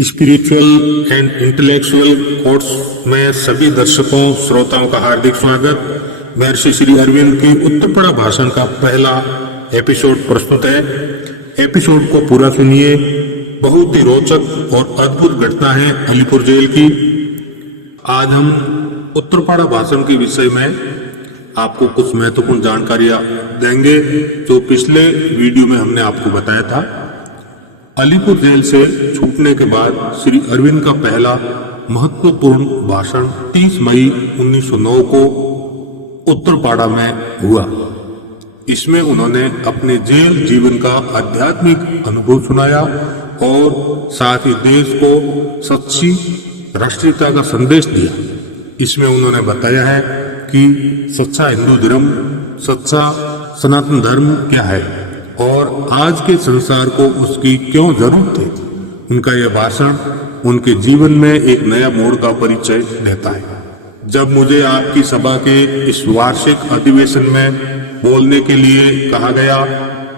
Spiritual and intellectual course में सभी दर्शकों श्रोताओं का हार्दिक स्वागत। महर्षि श्री अरविंद की उत्तरपड़ा भाषण का पहला एपिसोड प्रस्तुत है। एपिसोड को पूरा सुनिए। बहुत ही रोचक और अद्भुत घटना है अलीपुर जेल की। आज हम उत्तरपड़ा भाषण के विषय में आपको कुछ महत्वपूर्ण जानकारियां देंगे जो पिछले वीडियो में हमने आपको बताया था। अलीपुर जेल से छूटने के बाद श्री अरविंद का पहला महत्वपूर्ण भाषण 30 मई 1909 को उत्तरपाड़ा में हुआ। इसमें उन्होंने अपने जेल जीवन का आध्यात्मिक अनुभव सुनाया और साथ ही देश को सच्ची राष्ट्रीयता का संदेश दिया। इसमें उन्होंने बताया है कि सच्चा हिंदू धर्म, सच्चा सनातन धर्म क्या है और आज के संसार को उसकी क्यों जरूरत है। उनका यह भाषण उनके जीवन में एक नया मोड़ का परिचय देता है। जब मुझे आपकी सभा के इस वार्षिक अधिवेशन में बोलने के लिए कहा गया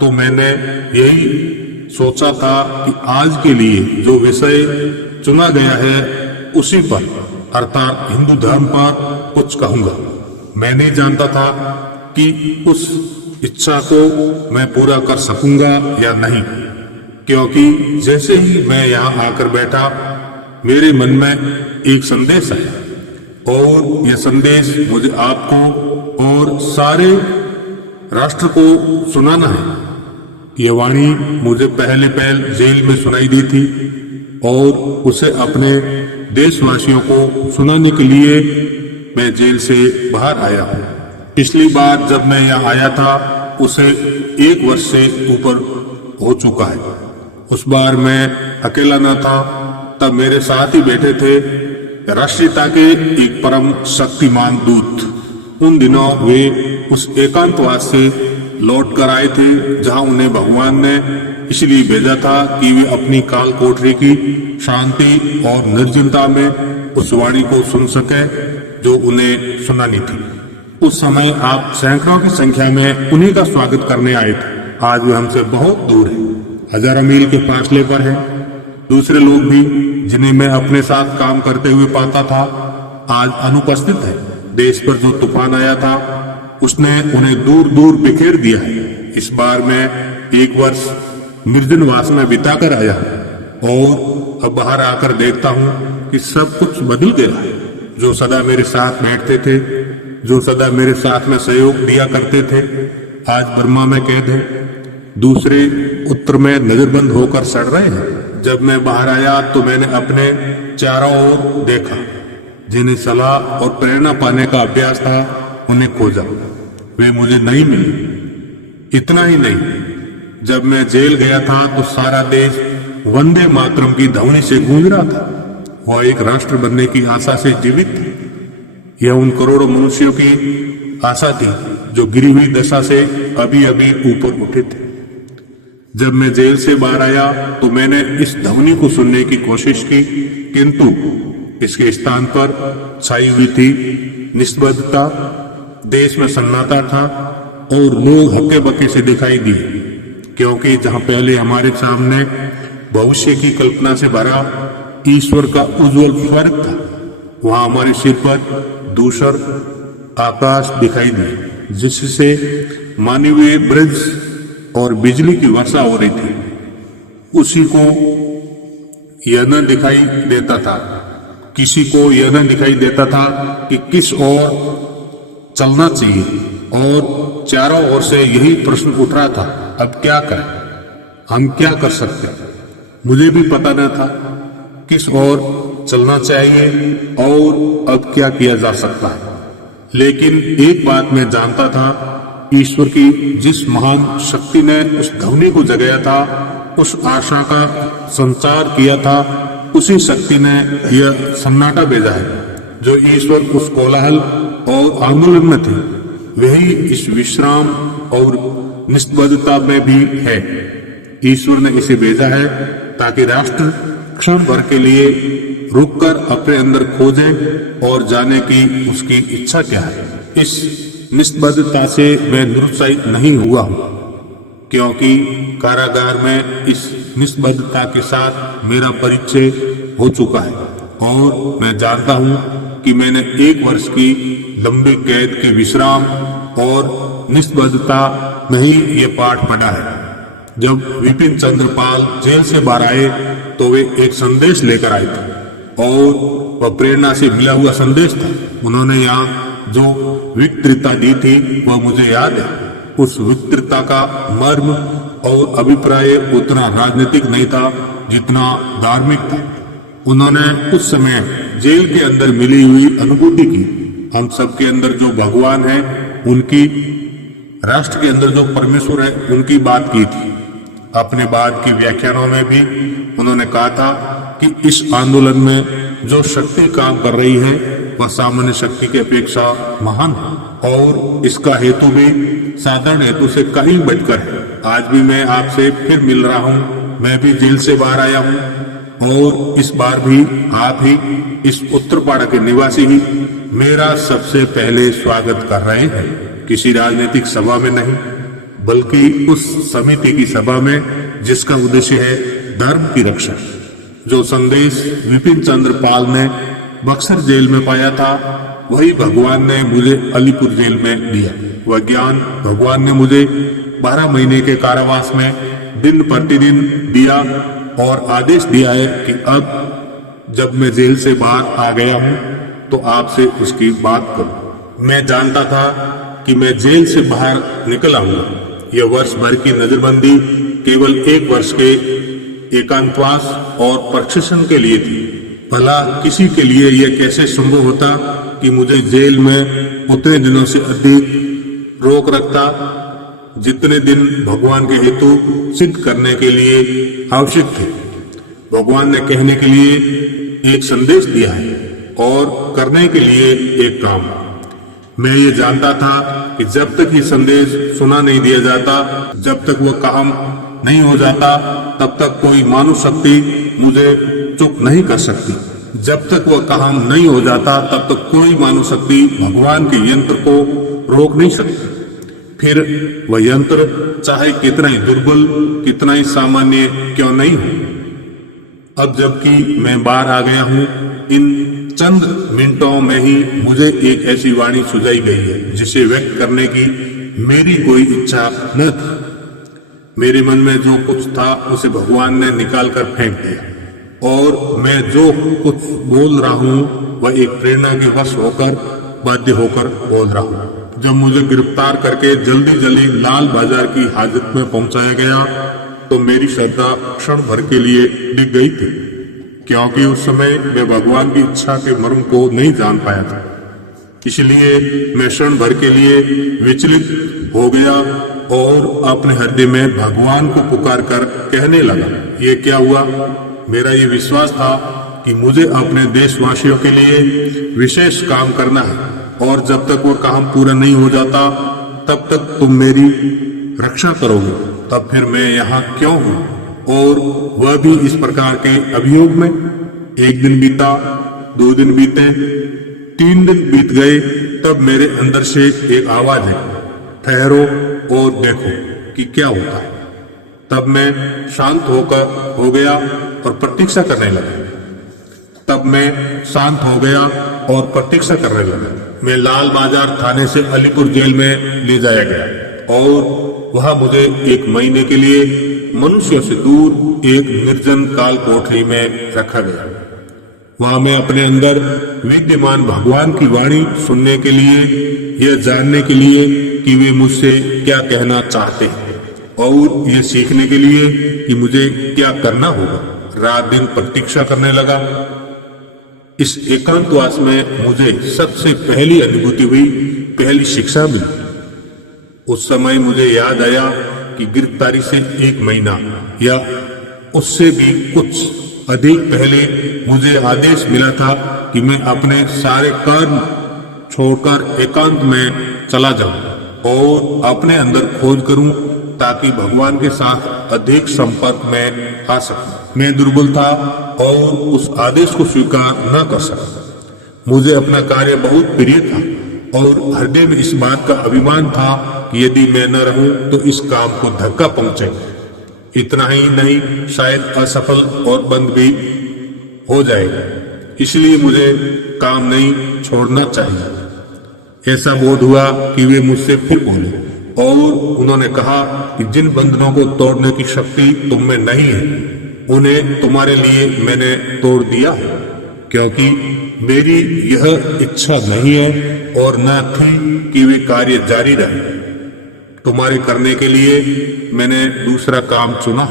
तो मैंने यही सोचा था कि आज के लिए जो विषय चुना गया है उसी पर अर्थात हिंदू धर्म पर कुछ कहूंगा। मैं नहीं जानता था कि उस इच्छा को मैं पूरा कर सकूंगा या नहीं, क्योंकि जैसे ही मैं यहाँ आकर बैठा मेरे मन में एक संदेश आया और यह संदेश मुझे आपको और सारे राष्ट्र को सुनाना है। यह वाणी मुझे पहले जेल में सुनाई दी थी और उसे अपने देशवासियों को सुनाने के लिए मैं जेल से बाहर आया हूँ। पिछली बार जब मैं यहाँ आया था उसे 1 वर्ष से ऊपर हो चुका है। उस बार मैं अकेला न था, तब मेरे साथ ही बैठे थे राष्ट्रीयता के एक परम शक्तिमान दूत। उन दिनों वे उस एकांतवास से लौट कर आए थे जहां उन्हें भगवान ने इसलिए भेजा था कि वे अपनी काल कोठरी की शांति और निर्जनता में उस वाणी को सुन सके जो उन्हें सुनानी थी। उस समय आप सैकड़ों की संख्या में उन्हीं का स्वागत करने आए थे। आज वे हमसे बहुत दूर है, हजारों मील के फासले पर है। दूसरे लोग भी जिन्हें मैं अपने साथ काम करते हुए पाता था आज अनुपस्थित है। देश पर जो तूफान आया था उसने उन्हें दूर दूर बिखेर दिया है। इस बार मैं 1 वर्ष निर्जनवास में बिता कर आया और अब बाहर आकर देखता हूँ कि सब कुछ बदल गया है। जो सदा मेरे साथ बैठते थे, जो सदा मेरे साथ में सहयोग दिया करते थे, आज बर्मा में कैद है। दूसरे उत्तर में नजरबंद होकर सड़ रहे हैं। जब मैं बाहर आया तो मैंने अपने चारों ओर देखा। जिन्हें सलाह और प्रेरणा पाने का अभ्यास था उन्हें खोजा, वे मुझे नहीं मिले। इतना ही नहीं, जब मैं जेल गया था तो सारा देश वंदे मातरम की ध्वनि से गूंज रहा था। वह एक राष्ट्र बनने की आशा से जीवित थी। यह उन करोड़ों मनुष्यों की आशा थी जो गिरी हुई दशा से अभी अभी ऊपर उठे थे। जब मैं जेल से बाहर आया तो मैंने इस ध्वनि को सुनने की कोशिश की, किंतु इसके स्थान पर छाई हुई थी निस्तब्धता। देश में सन्नाटा था और लोग हक्के बक्के से दिखाई दिए, क्योंकि जहां पहले हमारे सामने भविष्य की कल्पना से भरा ईश्वर का उज्जवल स्वर्ग था, वहां हमारे सिर पर दूसर आकाश दिखाई दी जिससे मानवीय ब्रिज और बिजली की वर्षा हो रही थी। उसी को यह न दिखाई देता था, किसी को यह न दिखाई देता था कि किस ओर चलना चाहिए और चारों ओर से यही प्रश्न उठ रहा था, अब क्या करें, हम क्या कर सकते हैं। मुझे भी पता न था किस ओर चलना चाहिए और अब क्या किया जा सकता है। लेकिन एक बात मैं जानता था, ईश्वर की जिस महान शक्ति ने उस ध्वनि को जगाया था, उस आशा का संचार किया था, उसी शक्ति ने यह सन्नाटा भेजा है। जो ईश्वर उस कोलाहल और आंदोलन में थे, वही इस विश्राम और निस्तब्धता में भी है। ईश्वर ने इसे भेजा है ताकि राष्ट्र क्षण भर के लिए रुककर अपने अंदर खोजें और जाने की उसकी इच्छा क्या है। इस निस्तब्धता से मैं निरुत्साहित नहीं हुआ हूं, क्योंकि कारागार में इस निस्तब्धता के साथ मेरा परिचय हो चुका है और मैं जानता हूं कि मैंने 1 वर्ष की लंबी कैद के विश्राम और निष्पक्षता में ही ये पाठ पढ़ा है। जब विपिन चंद्र पाल जेल से बाहर आए तो वे एक संदेश लेकर आए थे और वह प्रेरणा से मिला हुआ संदेश था। उन्होंने यहाँ जो विक्तृता दी थी वह मुझे याद है। उस विक्तृता का मर्म और अभिप्राय उतना राजनीतिक नहीं था जितना धार्मिक था। उन्होंने उस समय जेल के अंदर मिली हुई अनुभूति की, हम सबके अंदर जो भगवान है उनकी, राष्ट्र के अंदर जो परमेश्वर है उनकी बात की थी। अपने बाद की व्याख्यानों में भी उन्होंने कहा था कि इस आंदोलन में जो शक्ति काम कर रही है वह सामान्य शक्ति की अपेक्षा महान है और इसका हेतु भी साधारण हेतु से कहीं बढ़कर है। आज भी मैं आपसे फिर मिल रहा हूँ, मैं भी जेल से बाहर आया हूँ और इस बार भी आप ही, इस उत्तरपाड़ा के निवासी ही मेरा सबसे पहले स्वागत कर रहे हैं। किसी राजनीतिक सभा में नहीं, बल्कि उस समिति की सभा में जिसका उद्देश्य है धर्म की रक्षा। जो संदेश विपिन चंद्र पाल ने बक्सर जेल में पाया था वही भगवान ने मुझे अलीपुर जेल में दिया। वह ज्ञान भगवान ने मुझे 12 महीने के कारावास में दिन प्रतिदिन दिया और आदेश दिया है कि अब जब मैं जेल से बाहर आ गया हूं तो आपसे उसकी बात करूं। मैं जानता था कि मैं जेल से बाहर निकल आऊंगा। यह वर्ष भर की नजरबंदी केवल 1 वर्ष के एकांतवास और प्रशिक्षण के लिए थी। भला किसी के लिए यह कैसे संभव होता कि मुझे जेल में उतने दिनों से अधिक रोक रखता जितने दिन भगवान के हेतु सिद्ध करने के लिए आवश्यक थे। भगवान ने कहने के लिए एक संदेश दिया है और करने के लिए एक काम। मैं ये जानता था कि जब तक ये संदेश सुना नहीं दिया जाता, जब तक वह काम नहीं हो जाता, तब तक कोई मानव शक्ति मुझे चुप नहीं कर सकती। जब तक वह काम नहीं हो जाता तब तक कोई मानव शक्ति भगवान के यंत्र को रोक नहीं सकती। फिर वह यंत्र चाहे कितना ही दुर्बल, कितना ही सामान्य क्यों नहीं हो। अब जबकि मैं बाहर आ गया हूँ, इन चंद मिनटों में ही मुझे एक ऐसी वाणी सुझाई गई है जिसे व्यक्त करने की मेरी कोई इच्छा न थी। मेरे मन में जो कुछ था उसे भगवान ने निकाल कर फेंक दिया और मैं जो कुछ बोल रहा हूँ वह एक प्रेरणा के वश होकर, बाध्य होकर बोल रहा हूँ। जब मुझे गिरफ्तार करके जल्दी जल्दी लाल बाजार की हाजत में पहुंचाया गया तो मेरी श्रद्धा क्षण भर के लिए डिग गई थी, क्योंकि उस समय मैं भगवान की इच्छा के मर्म को नहीं जान पाया था। इसलिए मैं क्षण भर के लिए विचलित हो गया और अपने हृदय में भगवान को पुकार कर कहने लगा, ये क्या हुआ? मेरा ये विश्वास था कि मुझे अपने देशवासियों के लिए विशेष काम करना है और जब तक वो काम पूरा नहीं हो जाता तब तक तुम मेरी रक्षा करोगे। तब फिर मैं यहाँ क्यों हूँ? और वह भी इस प्रकार के अभियोग में। 1 दिन बीता, 2 दिन बीते, 3 दिन बीत गए, तब मेरे अंदर से एक आवाज है, ठहरो और देखो कि क्या होता है। तब मैं शांत हो गया और प्रतीक्षा करने लगा। मैं लाल बाजार थाने से अलीपुर जेल में ले जाया गया और वहां मुझे 1 महीने के लिए मनुष्यों से दूर एक निर्जन काल कोठरी में रखा गया। वहां मैं अपने अंदर विद्यमान भगवान की वाणी सुनने के लिए, यह जानने के लिए कि वे मुझसे क्या कहना चाहते हैं और यह सीखने के लिए कि मुझे क्या करना होगा, रात दिन प्रतीक्षा करने लगा। इस एकांतवास में मुझे सबसे पहली अनुभूति हुई, पहली शिक्षा मिली। उस समय मुझे याद आया कि गिरफ्तारी से 1 महीना या उससे भी कुछ अधिक पहले मुझे आदेश मिला था कि मैं अपने सारे कर्म छोड़कर एकांत में चला जाऊं और अपने अंदर खोज करूं ताकि भगवान के साथ अधिक संपर्क में आ सकूं। मैं दुर्बल था और उस आदेश को स्वीकार न कर सका। मुझे अपना कार्य बहुत प्रिय था और हृदय में इस बात का अभिमान था कि यदि मैं न रहूं तो इस काम को धक्का पहुंचे। इतना ही नहीं, शायद असफल और बंद भी हो जाएगा, इसलिए मुझे काम नहीं छोड़ना चाहिए। ऐसा बोध हुआ कि वे मुझसे फिर बोले और उन्होंने कहा कि जिन बंधनों को तोड़ने की शक्ति तुम में नहीं है, उन्हें तुम्हारे लिए मैंने तोड़ दिया है, क्योंकि मेरी यह इच्छा नहीं है और न थी कि वे कार्य जारी रहे। तुम्हारे करने के लिए मैंने दूसरा काम चुना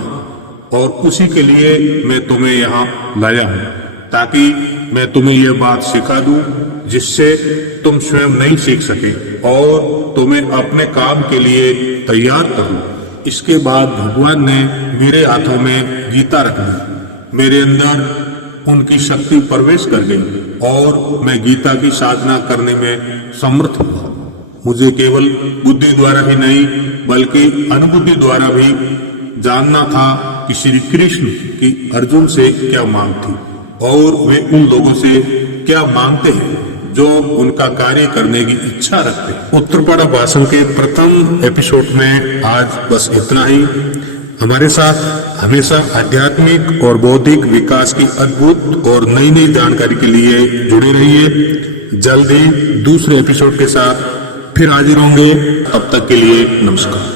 और उसी के लिए मैं तुम्हें यहाँ लाया हूँ, ताकि मैं तुम्हें यह बात सिखा दूं जिससे तुम स्वयं नहीं सीख सके और तुम्हें अपने काम के लिए तैयार करूं। इसके बाद भगवान ने मेरे हाथों में गीता रख दी, मेरे अंदर उनकी शक्ति प्रवेश कर गई और मैं गीता की साधना करने में समर्थ हुआ। मुझे केवल बुद्धि द्वारा ही नहीं बल्कि अनुभूति द्वारा भी जानना था कि श्री कृष्ण की अर्जुन से क्या मांग थी और वे उन लोगों से क्या मांगते हैं जो उनका कार्य करने की इच्छा रखते हैं। उत्तरपाड़ा भाषण के प्रथम एपिसोड में आज बस इतना ही। हमारे साथ हमेशा आध्यात्मिक और बौद्धिक विकास की अद्भुत और नई नई जानकारी के लिए जुड़े रहिए। जल्द ही दूसरे एपिसोड के साथ फिर हाजिर होंगे। तब तक के लिए नमस्कार।